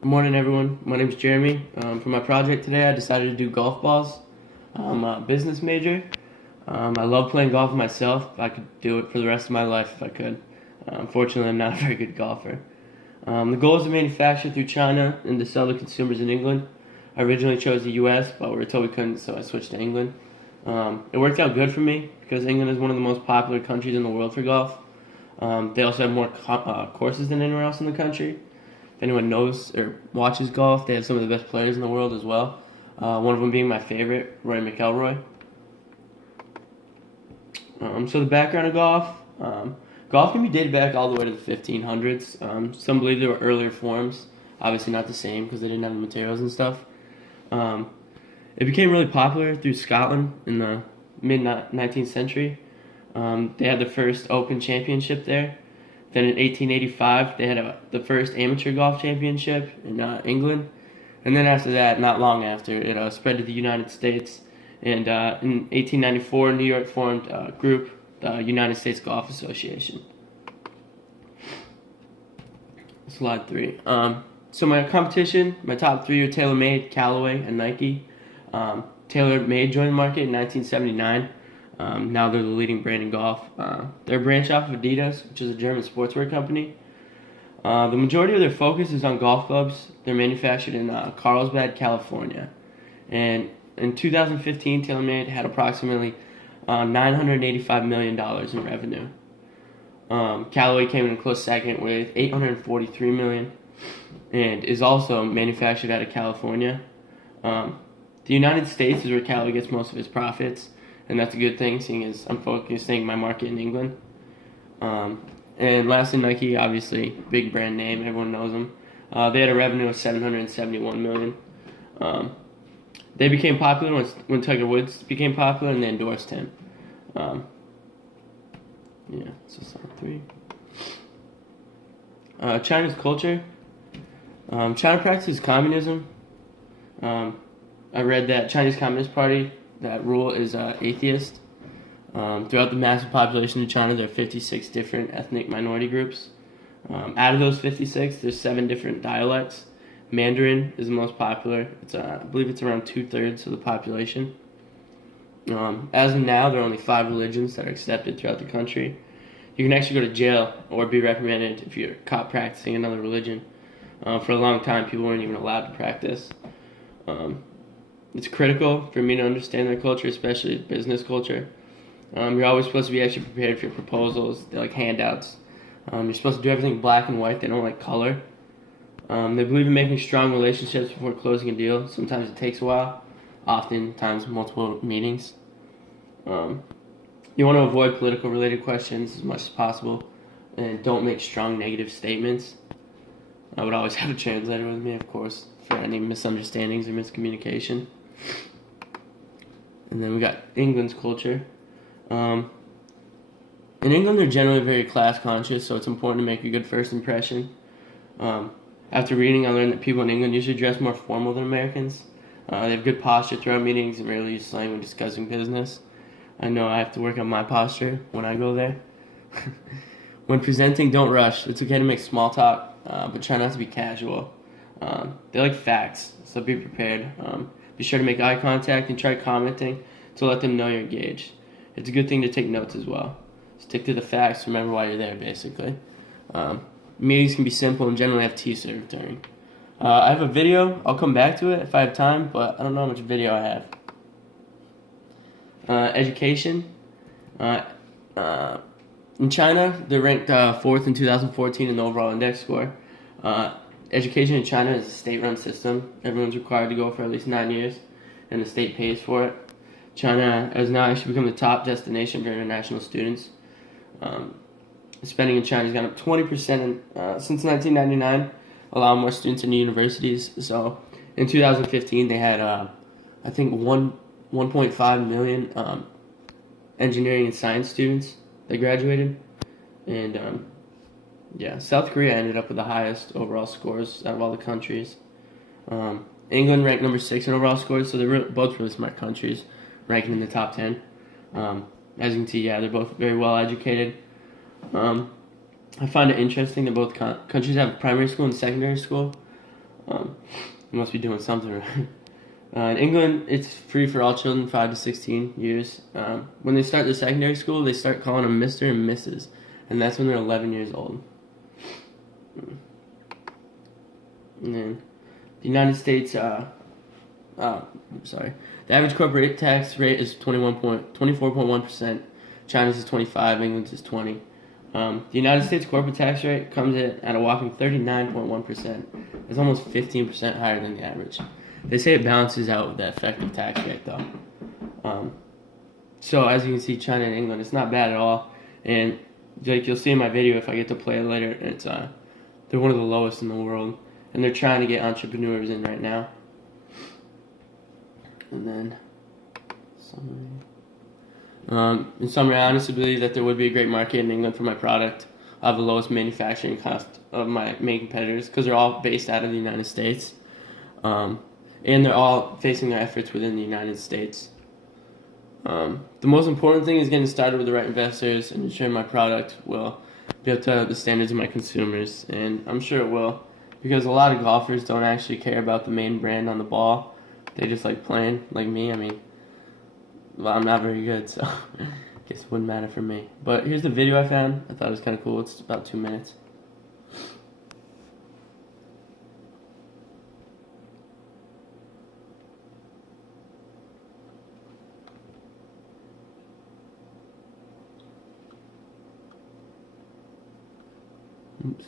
Good morning, everyone. My name is Jeremy. For my project today, I decided to do golf balls. I'm a business major. I love playing golf myself. I could do it for the rest of my life if I could. Unfortunately, I'm not a very good golfer. The goal is to manufacture through China and to sell to consumers in England. I originally chose the U.S., but we were told we couldn't, so I switched to England. It worked out good for me because England is one of the most popular countries in the world for golf. They also have more courses than anywhere else in the country. If anyone knows or watches golf, they have some of the best players in the world as well. One of them being my favorite, Rory McIlroy. So the background of golf. Golf can be dated back all the way to the 1500s. Some believe there were earlier forms. Obviously not the same because they didn't have the materials and stuff. It became really popular through Scotland in the mid-19th century. They had the first Open Championship there. Then in 1885, they had the first amateur golf championship in England. And then after that, not long after, it spread to the United States. And in 1894, New York formed a group, the United States Golf Association. Slide 3. So my competition, my top 3 are TaylorMade, Callaway, and Nike. TaylorMade joined the market in 1979. Now they're the leading brand in golf. They're a branch off of Adidas, which is a German sportswear company. The majority of their focus is on golf clubs. They're manufactured in Carlsbad, California. And in 2015, TaylorMade had approximately $985 million in revenue. Callaway came in a close second with $843 million and is also manufactured out of California. The United States is where Callaway gets most of its profits, and that's a good thing, seeing as I'm focusing my market in England. And lastly, Nike, obviously, big brand name, everyone knows them. They had a revenue of $771 million. They became popular when Tiger Woods became popular, and they endorsed him. So slide 3. China's culture. China practices communism. I read that Chinese Communist Party, that rule is atheist. Throughout the massive population of China, there are 56 different ethnic minority groups. Out of those 56, there's 7 different dialects. Mandarin is the most popular. I believe it's around 2/3 of the population. As of now, there are only 5 religions that are accepted throughout the country. You can actually go to jail or be reprimanded if you're caught practicing another religion. For a long time, people weren't even allowed to practice. It's critical for me to understand their culture, especially business culture. You're always supposed to be actually prepared for your proposals. They're like handouts. You're supposed to do everything black and white. They don't like color. They believe in making strong relationships before closing a deal. Sometimes it takes a while. Oftentimes multiple meetings. You want to avoid political related questions as much as possible. And don't make strong negative statements. I would always have a translator with me, of course, for any misunderstandings or miscommunication. And then we got England's culture. In England, they're generally very class conscious, so it's important to make a good first impression. After reading, I learned that people in England usually dress more formal than Americans. They have good posture throughout meetings and rarely use slang when discussing business. I know I have to work on my posture when I go there. When presenting, don't rush. It's okay to make small talk, but try not to be casual. They like facts, so be prepared. Be sure to make eye contact and try commenting to let them know you're engaged. It's a good thing to take notes as well. Stick to the facts, remember why you're there, basically. Meetings can be simple and generally have tea served during. I have a video. I'll come back to it if I have time, but I don't know how much video I have. Education. In China, they're ranked 4th in 2014 in the overall index score. Education in China is a state-run system. Everyone's required to go for at least 9 years, and the state pays for it. China has now actually become the top destination for international students. Spending in China has gone up 20% since 1999, allowing more students in universities. So in 2015, they had, I think, 1.5 million engineering and science students that graduated. And South Korea ended up with the highest overall scores out of all the countries. England ranked number 6 in overall scores, so they're both really smart countries, ranking in the top 10. As you can see, they're both very well educated. I find it interesting that both countries have primary school and secondary school. You must be doing something right. In England, it's free for all children 5 to 16 years. When they start their secondary school, they start calling them Mr. and Mrs., and that's when they're 11 years old. And then the United States, the average corporate tax rate is 24.1%. China's is 25, England's is 20. The United States corporate tax rate comes in at a whopping 39.1%. It's almost 15% higher than the average. They say it balances out with the effective tax rate, though. So as you can see, China and England, it's not bad at all. And like you'll see in my video if I get to play it later, it's they're one of the lowest in the world, and they're trying to get entrepreneurs in right now. And then in summary, I honestly believe that there would be a great market in England for my product. I have the lowest manufacturing cost of my main competitors because they're all based out of the United States. And they're all facing their efforts within the United States. The most important thing is getting started with the right investors and ensuring my product will be up to the standards of my consumers. And I'm sure it will, because a lot of golfers don't actually care about the main brand on the ball. They just like playing, like me. I mean, well, I'm not very good, so I guess it wouldn't matter for me. But here's the video I found. I thought it was kind of cool. It's about 2 minutes. Oops.